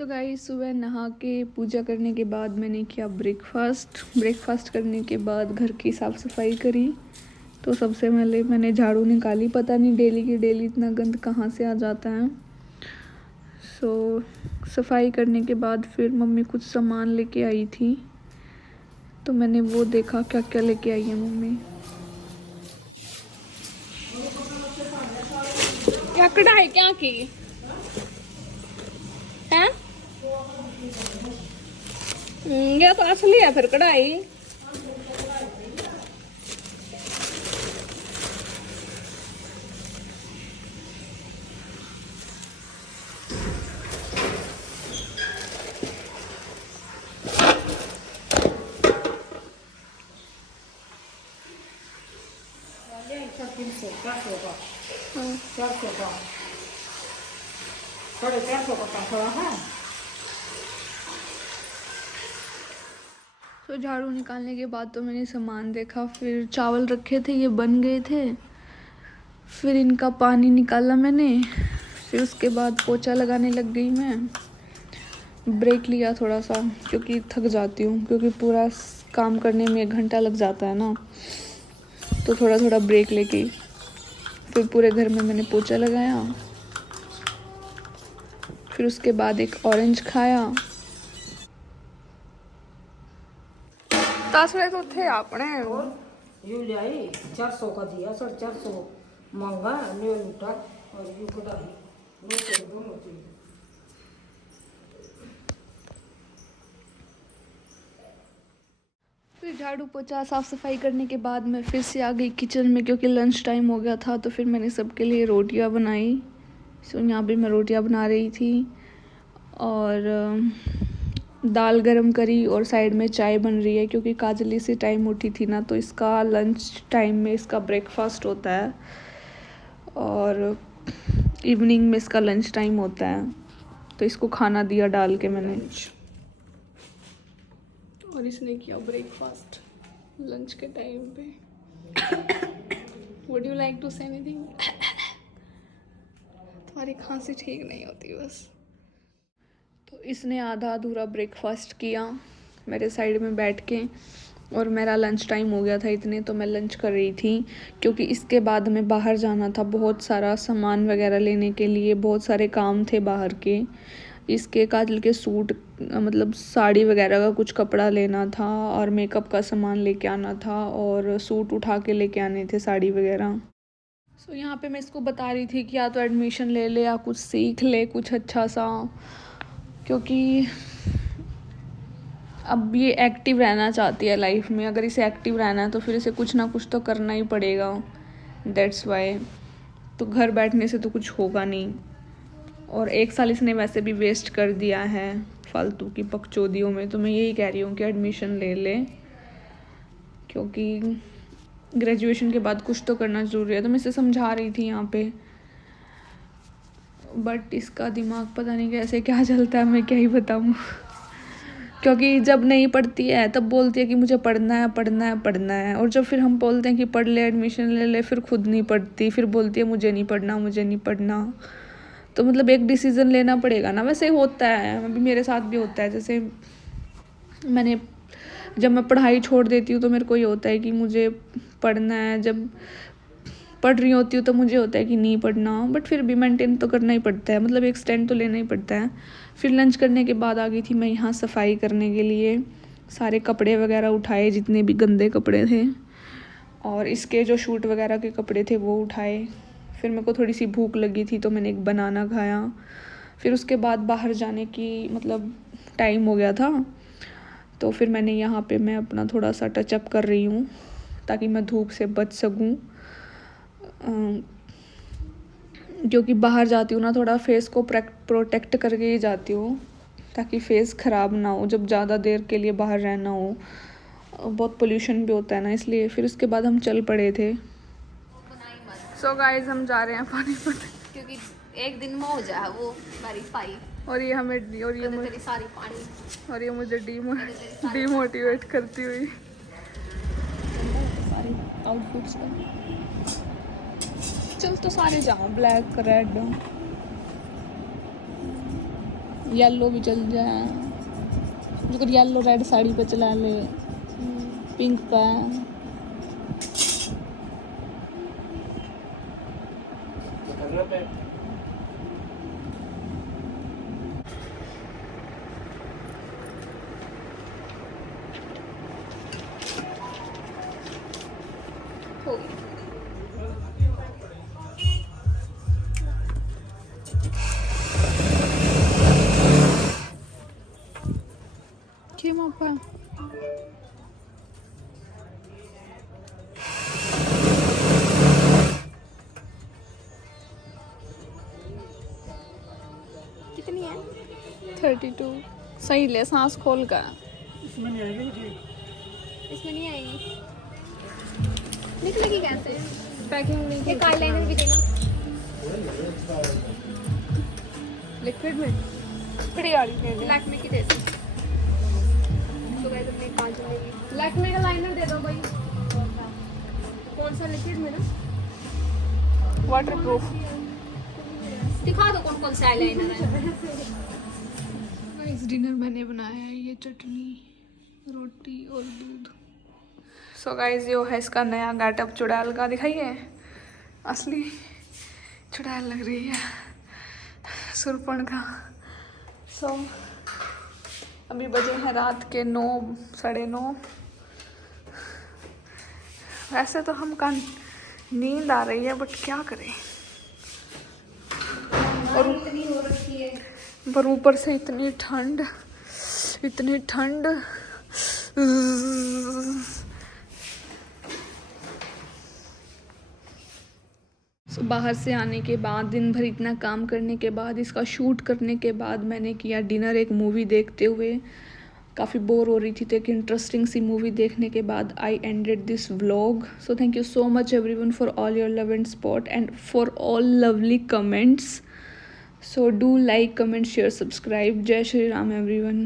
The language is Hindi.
सो गाइस, सुबह नहा के पूजा करने के बाद मैंने किया ब्रेकफास्ट करने के बाद घर की साफ़ सफाई करी। तो सबसे पहले मैंने झाड़ू निकाली। पता नहीं डेली की डेली इतना गंद कहाँ से आ जाता है। सफाई करने के बाद फिर मम्मी कुछ सामान लेके आई थी, तो मैंने वो देखा क्या क्या लेके आई है मम्मी। क्या कढ़ाई क्या की है? ये तो असली है फिर कढ़ाई। तो झाड़ू निकालने के बाद तो मैंने सामान देखा, फिर चावल रखे थे ये बन गए थे, फिर इनका पानी निकाला मैंने, फिर उसके बाद पोछा लगाने लग गई मैं। ब्रेक लिया थोड़ा सा क्योंकि थक जाती हूँ, क्योंकि पूरा काम करने में 1 घंटा लग जाता है ना, तो थोड़ा थोड़ा ब्रेक लेके फिर पूरे घर में मैंने पोछा लगाया। फिर उसके बाद एक ऑरेंज खाया। तासरे तो थे आपने यू लाई 400 का दिया, 450 महंगा ले लूटा और यू कढ़ाई दोनों चीज। फिर झाड़ू पोछा साफ़ सफाई करने के बाद मैं फिर से आ गई किचन में, क्योंकि लंच टाइम हो गया था। तो फिर मैंने सबके लिए रोटियां बनाई। यहाँ पे मैं रोटियां बना रही थी और दाल गरम करी, और साइड में चाय बन रही है, क्योंकि काजली से टाइम उठी थी ना, तो इसका लंच टाइम में इसका ब्रेकफास्ट होता है और इवनिंग में इसका लंच टाइम होता है। तो इसको खाना दिया डाल के मैंने, और इसने किया ब्रेकफास्ट लंच के टाइम पे। Would you like to say anything? तुम्हारी खांसी ठीक नहीं होती बस। तो इसने आधा अधूरा ब्रेकफास्ट किया मेरे साइड में बैठ के, और मेरा लंच टाइम हो गया था इतने, तो मैं लंच कर रही थी, क्योंकि इसके बाद हमें बाहर जाना था बहुत सारा सामान वगैरह लेने के लिए, बहुत सारे काम थे बाहर के। इसके काजल के सूट, मतलब साड़ी वगैरह का कुछ कपड़ा लेना था, और मेकअप का सामान लेके आना था, और सूट उठा के लेके आने थे, साड़ी वगैरह। यहाँ पे मैं इसको बता रही थी कि या तो एडमिशन ले ले या कुछ सीख ले कुछ अच्छा सा, क्योंकि अब ये एक्टिव रहना चाहती है लाइफ में। अगर इसे एक्टिव रहना है तो फिर इसे कुछ ना कुछ तो करना ही पड़ेगा। That's why. तो घर बैठने से तो कुछ होगा नहीं, और 1 साल इसने वैसे भी वेस्ट कर दिया है फालतू की बकचोदियों में। तो मैं यही कह रही हूँ कि एडमिशन ले ले, क्योंकि ग्रेजुएशन के बाद कुछ तो करना ज़रूरी है। तो मैं इसे समझा रही थी यहाँ पे, बट इसका दिमाग पता नहीं कैसे क्या चलता है, मैं क्या ही बताऊँ। क्योंकि जब नहीं पढ़ती है तब बोलती है कि मुझे पढ़ना है पढ़ना है पढ़ना है, और जब फिर हम बोलते हैं कि पढ़ ले एडमिशन ले ले, फिर खुद नहीं पढ़ती, फिर बोलती है मुझे नहीं पढ़ना मुझे नहीं पढ़ना। तो मतलब एक डिसीज़न लेना पड़ेगा ना। वैसे होता है, अभी मेरे साथ भी होता है। जैसे जब मैं पढ़ाई छोड़ देती हूँ तो मेरे को ये होता है कि मुझे पढ़ना है, जब पढ़ रही होती हूँ तो मुझे होता है कि नहीं पढ़ना, बट फिर भी मेंटेन तो करना ही पड़ता है, मतलब एक स्टैंड तो लेना ही पड़ता है। फिर लंच करने के बाद आ गई थी मैं यहाँ सफाई करने के लिए। सारे कपड़े वगैरह उठाए, जितने भी गंदे कपड़े थे, और इसके जो शूट वगैरह के कपड़े थे वो उठाए। फिर मेरे को थोड़ी सी भूख लगी थी तो मैंने एक बनाना खाया। फिर उसके बाद बाहर जाने की मतलब टाइम हो गया था, तो फिर मैंने यहाँ पे मैं अपना थोड़ा सा टचअप कर रही हूँ, ताकि मैं धूप से बच सकूँ। क्योंकि बाहर जाती हूँ ना, थोड़ा फेस को प्रोटेक्ट करके ही जाती हूँ, ताकि फेस ख़राब ना हो जब ज़्यादा देर के लिए बाहर रहना हो। बहुत पोल्यूशन भी होता है ना, इसलिए। फिर उसके बाद हम चल पड़े थे। सो गाइस, हम जा रहे हैं पानीपत, क्योंकि एक दिन में हो जाए वो वेरीफाई। और ये हमें सारी पानी, और ये मुझे डीमोटिवेट करती हुई। सारी आउटफिट्स चल तो सारे जाओ, ब्लैक रेड येलो भी चल जाए, जो येलो रेड साड़ी पे चला ले, पिंक पे। हो गई। क्या मापा? कितनी है? 32। सही ले, सांस खोल कर। इसमें नहीं आएगी जी। इसमें नहीं आएगी। निकलेगी कैसे? पैकिंग नहीं एक आईलाइनर भी देना। लिक्विड में कड़ी आ रही है। लैक्मे की दे दो। तो गाइस अपने काजल लेंगे। लैक्मे का लाइनर दे दो भाई। कौन सा लिक्विड में ना? वाटरप्रूफ। दिखा दो कौन कौन सा आईलाइनर है। इस डिनर मैंने बनाया है ये चटनी, रोटी और दूध। सो गाइस यो है इसका नया गेटअप चुड़ैल का, दिखाइए असली चुड़ैल लग रही है सुरपण का। सो अभी बजे हैं रात के 9, 9:30। वैसे तो हम का नींद आ रही है बट क्या करें, और इतनी हो रखी है। पर ऊपर से इतनी ठंड, इतनी ठंड। So, बाहर से आने के बाद, दिन भर इतना काम करने के बाद, इसका शूट करने के बाद मैंने किया डिनर एक मूवी देखते हुए। काफ़ी बोर हो रही थी तो एक इंटरेस्टिंग सी मूवी देखने के बाद I ended this vlog. So thank you so much everyone for all your love and support and for all lovely comments. So do like, comment, share, subscribe. Jai Shri Ram everyone.